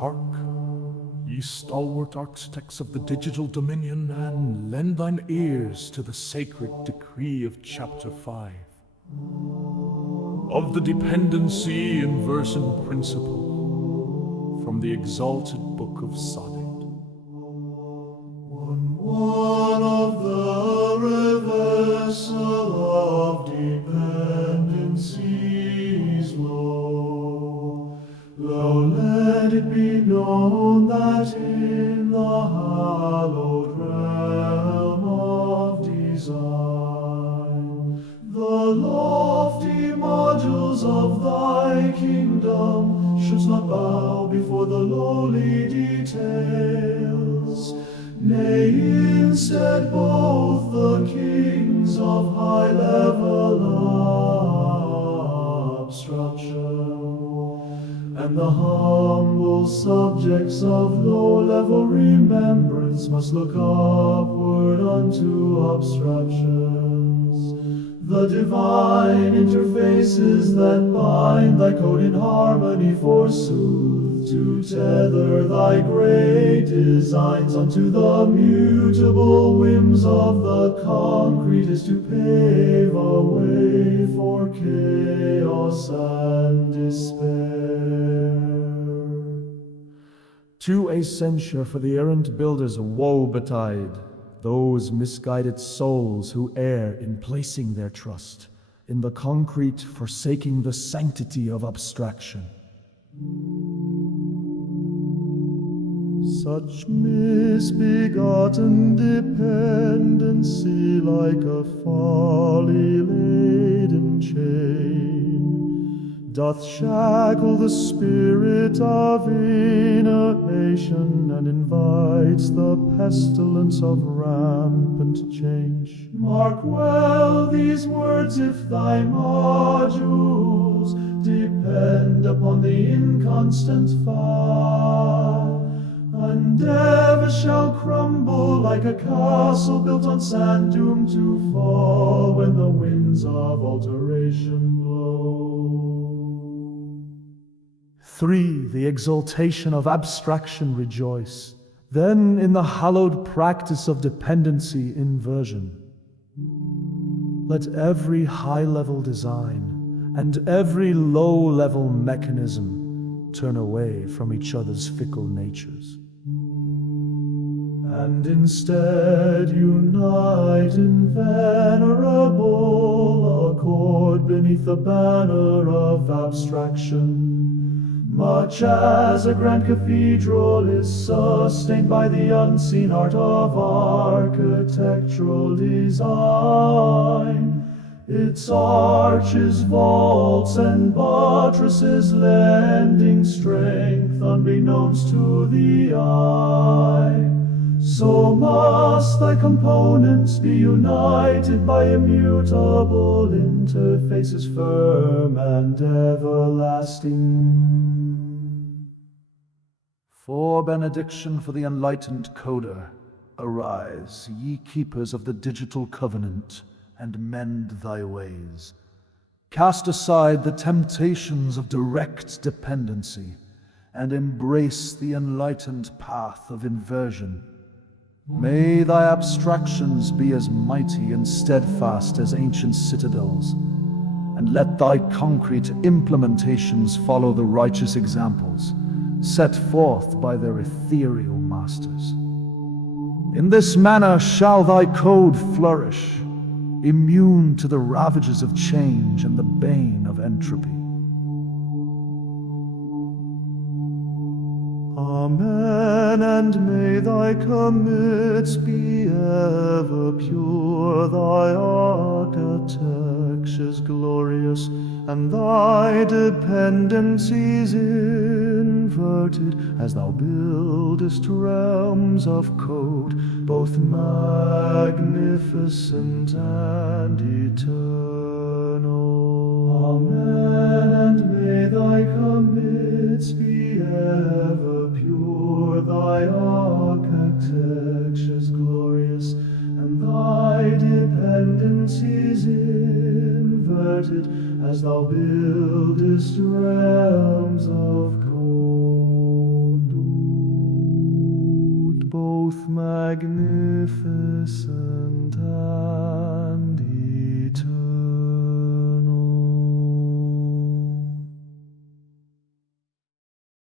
Hark, ye stalwart architects of the digital dominion, and lend thine ears to the sacred decree of Chapter 5 of the Dependency Inversion Principle from the exalted Book of Sonnet. One of the reversal of dependencies low. Let it be known that in the hallowed realm of design, the lofty modules of thy kingdom should not bow before the lowly details. Nay, instead both the kings of high-level abstraction and the humble subjects of low-level remembrance must look upward unto abstractions, the divine interfaces that bind thy code in harmony, forsooth, to tether thy great designs unto the mutable whims of the concrete is to pave a way for chaos and despair. To a censure for the errant builders woe betide, those misguided souls who err in placing their trust in the concrete, forsaking the sanctity of abstraction. Such misbegotten dependency, like a folly-laden chain, doth shackle the spirit of innovation and invites the pestilence of rampant change. Mark well these words: if thy modules depend upon the inconstant fire, and ever shall crumble like a castle built on sand, doomed to fall when the winds of alteration blow. 3. The exaltation of abstraction rejoice. Then in the hallowed practice of dependency inversion, let every high-level design and every low-level mechanism turn away from each other's fickle natures, and instead unite in venerable accord beneath the banner of abstraction. Much as a grand cathedral is sustained by the unseen art of architectural design, its arches, vaults, and buttresses lending strength unbeknownst to the eye, so must thy components be united by immutable interfaces, firm and everlasting. 4. Benediction for the enlightened coder. Arise, ye keepers of the digital covenant, and mend thy ways. Cast aside the temptations of direct dependency, and embrace the enlightened path of inversion. May thy abstractions be as mighty and steadfast as ancient citadels, and let thy concrete implementations follow the righteous examples set forth by their ethereal masters. In this manner shall thy code flourish, immune to the ravages of change and the bane of entropy. Amen. And may thy commits be ever pure, thy architectures glorious, and thy dependencies inverted, as thou buildest realms of code, both magnificent and eternal. Amen. And may thy commits be ever pure, thy architectures glorious, and thy dependencies inverted, as thou buildest realms of gold. both magnificent